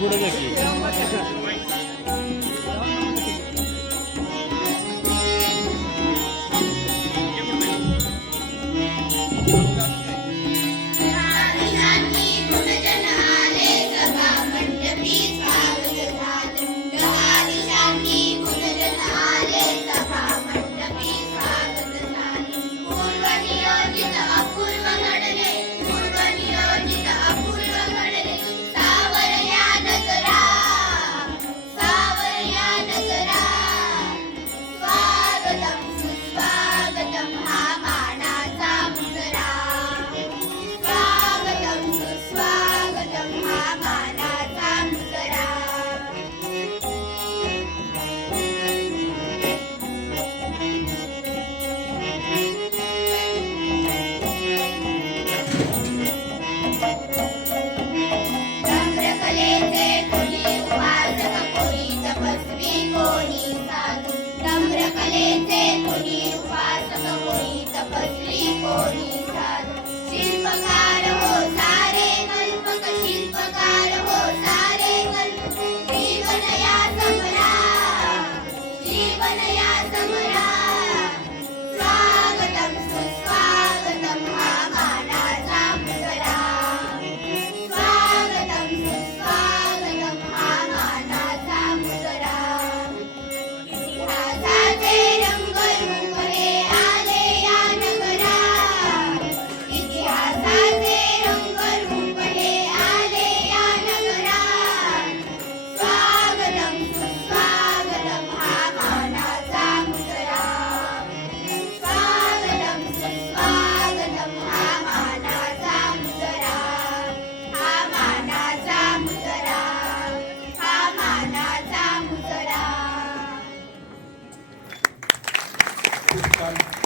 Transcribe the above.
করে দেখি Lord. Jesus, everyone.